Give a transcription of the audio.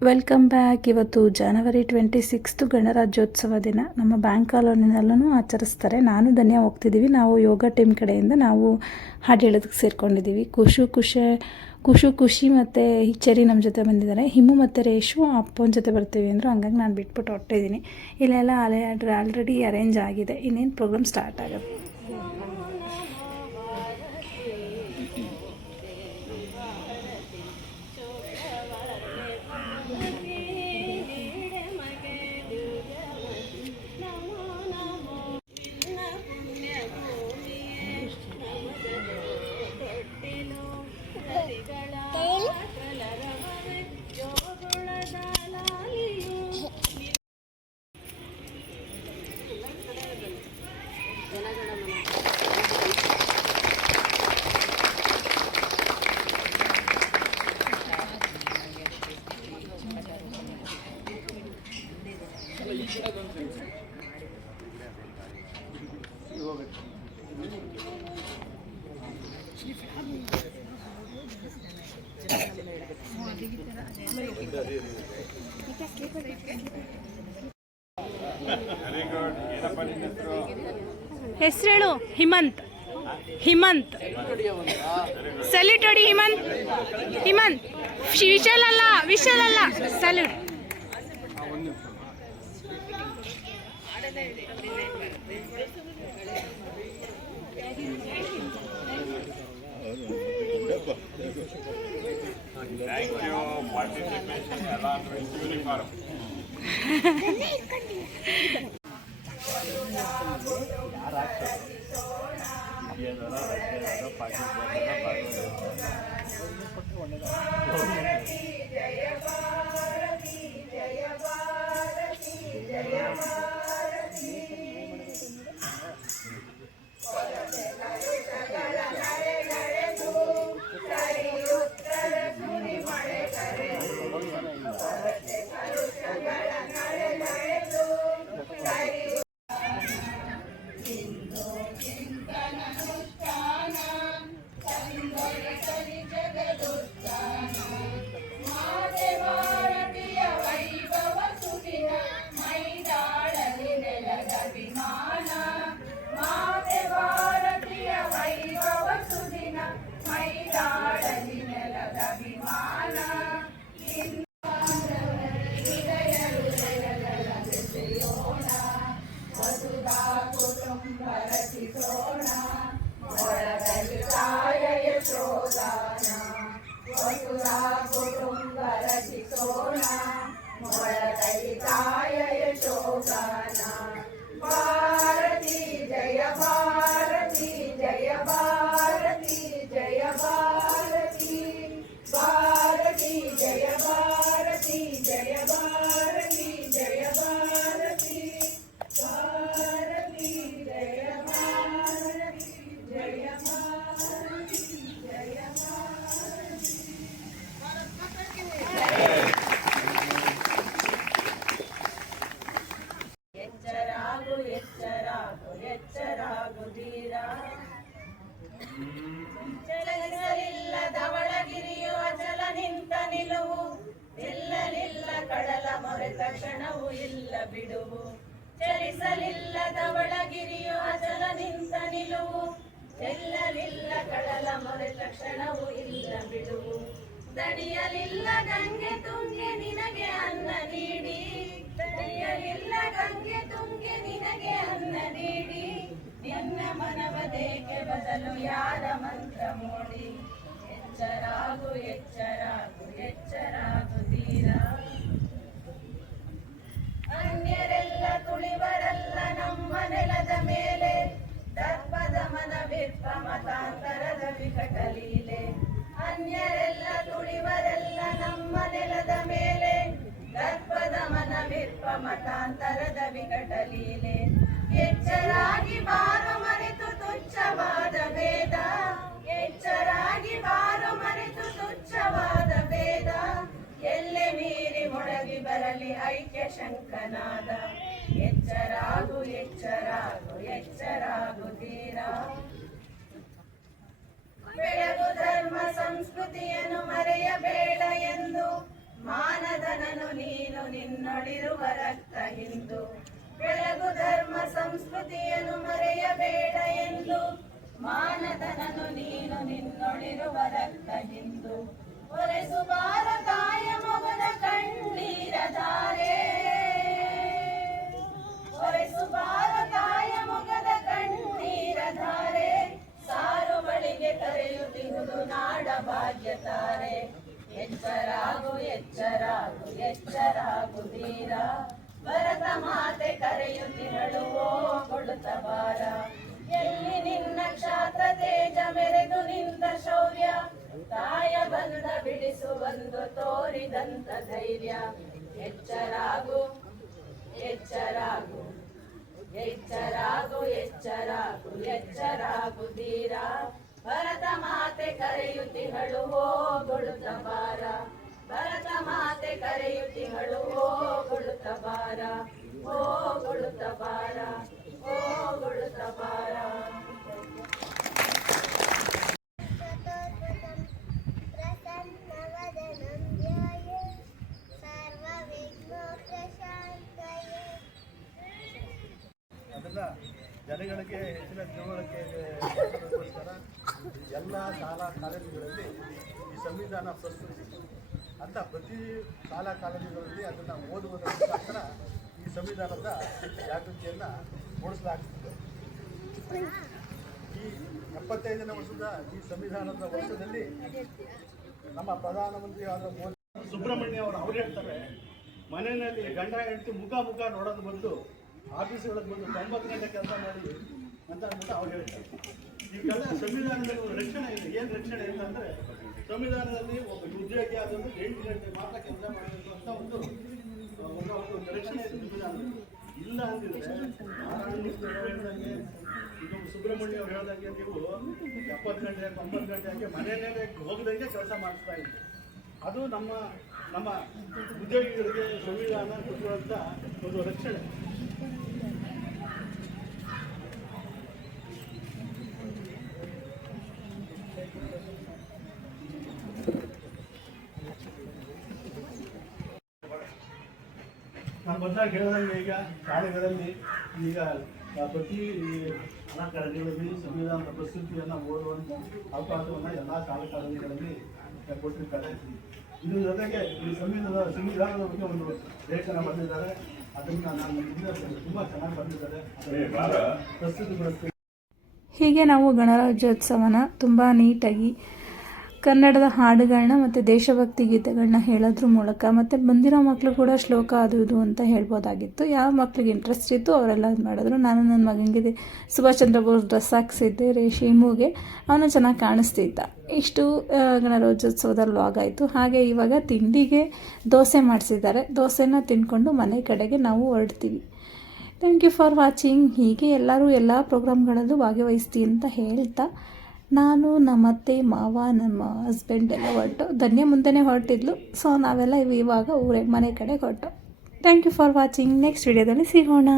Welcome back ಇವತ್ತು ಜನವರಿ twenty sixth ಗಣರಾಜ್ಯೋತ್ಸವ ದಿನ. ನಮ್ಮ ಬ್ಯಾಂಕ್ ಕಾಲೋನಿನಲ್ಲೂ ಆಚರಿಸ್ತಾರೆ. ನಾನು ಧನ್ಯ ಹೋಗ್ತಿದ್ದೀವಿ. ನಾವು ಯೋಗ ಟೀಮ್ ಕಡೆಯಿಂದ ನಾವು ಹಾಡು ಹೇಳೋದಕ್ಕೆ ಸೇರ್ಕೊಂಡಿದ್ದೀವಿ. ಖುಷು ಖುಷಿ ಖುಷು ಖುಷಿ ಮತ್ತು ಹಿಚ್ಚರಿ ನಮ್ಮ ಜೊತೆ ಬಂದಿದ್ದಾರೆ. ಹಿಮು ಮತ್ತು ರೇಷು ಅಪ್ಪನ ಜೊತೆ ಬರ್ತೀವಿ ಅಂದರು. ಹಂಗಾಗಿ ನಾನು ಬಿಟ್ಬಿಟ್ಟು ಹೊಟ್ಟಿದ್ದೀನಿ ಇಲ್ಲೆಲ್ಲ ಅಲೆ ಆಲ್ರೆಡಿ ಅರೇಂಜ್ ಆಗಿದೆ. ಇನ್ನೇನು ಪ್ರೋಗ್ರಾಮ್ ಸ್ಟಾರ್ಟ್ ಆಗುತ್ತೆ? ಹೆಸರೇಳು ಹಿಮಂತ್ ಹಿಮಂತ್ ಸಲ್ಯೂಟ್ ಹೊಡಿ ಹಿಮಂತ್ ಹಿಮಂತ್ ಶಿ- ವಿಶಾಲ್ ಅಲ್ಲ ವಿಶಾಲ್ ಅಲ್ಲ salute Thank you, participation along with uniform. ಎಚ್ಚರಾಗು ಕ್ಷಣವು ಇಲ್ಲ ಬಿಡುವು ಚಲಿಸಲಿಲ್ಲದ ಒಳಗಿರಿಯು ಅಚಲ ನಿಂತ ನಿಲುವು. ಚೆಲ್ಲಲಿಲ್ಲ ಕಡಲ ಮೊರೆ ತಕ್ಷಣವೂ ಇಲ್ಲ ಬಿಡುವು ದಣಿಯಲಿಲ್ಲ ಗಂಗೆ ತುಂಗೆ ನಿನಗೆ ಅನ್ನ ನೀಡಿ. ದಣಿಯಲಿಲ್ಲ ಗಂಗೆ ತುಂಗೆ ನಿನಗೆ ಅನ್ನ ನೀಡಿ. ನಿನ್ನ ಮನವದೇಕೆ ಬದಲು ಯಾರ ಮಂತ್ರ ಮೂಡಿ? ಎಚ್ಚರಾಗು ಎಚ್ಚರಾಗು ಎಚ್ಚರಾಗು. ಮತಾಂತರದ ವಿಕಟ ಲೀಲೆ ಎಚ್ಚರಾಗಿ ಬಾರು ಮರೆತು ತುಚ್ಛವಾದ ಭೇದ ಎಚ್ಚರಾಗಿ ಬಾರು ಮರೆತು ತುಚ್ಛವಾದ ಭೇದ ಎಲ್ಲೆ ಮೀರಿ ಮೊಳಗಿ ಬರಲಿ ಐಕ್ಯ ಶಂಕನಾದ ಎಚ್ಚರಾಗು ತಾಯ ಬಂದ ಬಿಡಿಸು ಬಂದು ತೋರಿದಂತ ಧೈರ್ಯ. ಎಚ್ಚರಾಗು ಎಚ್ಚರಾಗು ಎಚ್ಚರಾಗು ಎಚ್ಚರಾಗು ಎಚ್ಚರಾಗು ಧೀರ. ಭರತ ಮಾತೆ ಕರೆಯುತ್ತಿಗಳು ಹೋಗುಳುತ್ತ ಬಾರ ಭರತ ಮಾತೆ ಕರೆಯುತ್ತಿಗಳು ಹೋಗುಳುತ್ತ ಬಾರ ಜನಗಳಿಗೆ ಹೆಚ್ಚಿನ ತಿಳುವಳಿಕೆ ಎಲ್ಲ ಶಾಲಾ ಕಾಲೇಜುಗಳಲ್ಲಿ ಈ ಸಂವಿಧಾನ ಪ್ರಸ್ತುತಿಸಿತು ಅಂತ ಪ್ರತಿ ಶಾಲಾ ಕಾಲೇಜುಗಳಲ್ಲಿ ಅದನ್ನು ಓದುವುದರ ಮುಖಾಂತರ ಈ ಸಂವಿಧಾನದ ಜಾಗೃತಿಯನ್ನು ಮೂಡಿಸಲಾಗುತ್ತದೆ. ಈ ಎಪ್ಪತ್ತೈದನೇ ವರ್ಷದ ಈ ಸಂವಿಧಾನದ ವರ್ಷದಲ್ಲಿ ನಮ್ಮ ಪ್ರಧಾನಮಂತ್ರಿ ಆದ ಮೋದಿ ಸುಬ್ರಹ್ಮಣ್ಯ ಅವರು, ಅವ್ರು ಹೇಳ್ತಾರೆ, ಮನೆಯಲ್ಲಿ ಗಂಡ ಹೆಂಡತಿ ಮುಖ ಮುಖ ನೋಡೋದು ಬಂದು, ಆಫೀಸ್ಗಳಿಗೆ ಬಂದು ತೊಂಬತ್ತು ಗಂಟೆ ಕೆಲಸ ಮಾಡಿ ಅಂತ ಅಂದ್ಬಿಟ್ಟು ಅವ್ರು ಹೇಳ್ತಾರೆ. ಈಗೆಲ್ಲ ಸಂವಿಧಾನದಲ್ಲಿ ಒಂದು ರಕ್ಷಣೆ ಇದೆ. ಏನು ರಕ್ಷಣೆ ಇಲ್ಲ ಅಂದರೆ ಸಂವಿಧಾನದಲ್ಲಿ ಒಬ್ಬ ಉದ್ಯೋಗಿ ಆದೊಂದು ಎಂಟು ಗಂಟೆ ಮಾತ್ರ ಕೆಲಸ ಮಾಡಬೇಕು ಅಂತ ಒಂದು ಒಂದು ಒಂದು ರಕ್ಷಣೆ ಇದೆ ಸಂವಿಧಾನದಲ್ಲಿ. ಇಲ್ಲ ಅಂದಿದ್ರೆ ಈಗ ಸುಬ್ರಹ್ಮಣ್ಯ ಅವ್ರು ಹೇಳ್ದಂಗೆ ನೀವು ಎಪ್ಪತ್ತು ಗಂಟೆ, ತೊಂಬತ್ತು ಗಂಟೆ ಹಾಕಿ ಮನೆಯಲ್ಲೇ ಹೋಗದಂಗೆ ಕೆಲಸ ಮಾಡಿಸ್ತಾ ಇದ್ದೀವಿ ಅದು ನಮ್ಮ ನಮ್ಮ ಉದ್ಯೋಗಿಗಳಿಗೆ ಸಂವಿಧಾನ ಕೊಡುವಂಥ ಒಂದು ರಕ್ಷಣೆ. ನಾನು ಬಂದಾಗ ಹೇಳಿದಂಗೆ ಈಗ ಶಾಲೆಗಳಲ್ಲಿ ಈಗ ಪ್ರತಿ ಅಲಂಕಾರಗಳಲ್ಲಿ ಸಂವಿಧಾನದ ಪ್ರಸ್ತುತಿಯನ್ನು ಓದುವಂಥ ಅವಕಾಶವನ್ನು ಎಲ್ಲ ಶಾಲಾ ಕಾಲೇಜುಗಳಲ್ಲಿ ಕೊಟ್ಟಿರ್ತಾರೆ. ಇದ್ರ ಜೊತೆಗೆ ಈ ಸಂವಿಧಾನದ ಸಂವಿಧಾನದ ಬಗ್ಗೆ ಒಂದು ಲೇಖನ ಬಂದಿದ್ದಾರೆ. ಅದನ್ನು ನಾನು ತುಂಬ ಚೆನ್ನಾಗಿ ಬಂದಿದ್ದಾರೆ. ಪ್ರಸ್ತುತಿ ಹೀಗೆ ನಾವು ಗಣರಾಜ್ಯೋತ್ಸವನ ತುಂಬ ನೀಟಾಗಿ ಕನ್ನಡದ ಹಾಡುಗಳನ್ನ ಮತ್ತು ದೇಶಭಕ್ತಿ ಗೀತೆಗಳನ್ನ ಹೇಳೋದ್ರ ಮೂಲಕ ಮತ್ತು ಬಂದಿರೋ ಮಕ್ಕಳು ಕೂಡ ಶ್ಲೋಕ ಅದು ಇದು ಅಂತ ಹೇಳ್ಬೋದಾಗಿತ್ತು. ಯಾವ ಮಕ್ಳಿಗೆ ಇಂಟ್ರೆಸ್ಟ್ ಇತ್ತು ಅವರೆಲ್ಲ ಅದು ಮಾಡಿದ್ರು. ನಾನು ನನ್ನ ಮಗನಿಗೆ ಸುಭಾಷ್ ಚಂದ್ರ ಬೋಸ್ ಡ್ರೆಸ್ ಹಾಕ್ಸಿದ್ದೆ ರೇಷಿಮುಗೆ ಅವನು ಚೆನ್ನಾಗಿ ಕಾಣಿಸ್ತಿದ್ದ. ಇಷ್ಟು ಗಣರಾಜ್ಯೋತ್ಸವದ ಲಾಗ್ ಆಯಿತು. ಹಾಗೆ ಇವಾಗ ತಿಂಡಿಗೆ ದೋಸೆ ಮಾಡಿಸಿದ್ದಾರೆ. ದೋಸೆನ ತಿಂದ್ಕೊಂಡು ಮನೆ ಕಡೆಗೆ ನಾವು ಹೊರಡ್ತೀವಿ. ಥ್ಯಾಂಕ್ ಯು ಫಾರ್ ವಾಚಿಂಗ್ ಹೀಗೆ ಎಲ್ಲರೂ ಎಲ್ಲ ಪ್ರೋಗ್ರಾಮ್ಗಳಲ್ಲೂ ಭಾಗವಹಿಸ್ತೀವಿ ಅಂತ ಹೇಳ್ತಾ ನಾನು ನಮ್ಮ ಅತ್ತೆ ಮಾವ, ನಮ್ಮ ಹಸ್ಬೆಂಡ್ ಎಲ್ಲ ಹೊರಟು. ಧನ್ಯ ಮುಂದೆನೇ ಹೊರಟಿದ್ಲು. ಸೊ ನಾವೆಲ್ಲ ಇವಾಗ ಊರೇ, ಮನೆ ಕಡೆ ಹೊರಟು. Thank you for watching next ವಿಡಿಯೋದಲ್ಲಿ ಸಿಗೋಣ.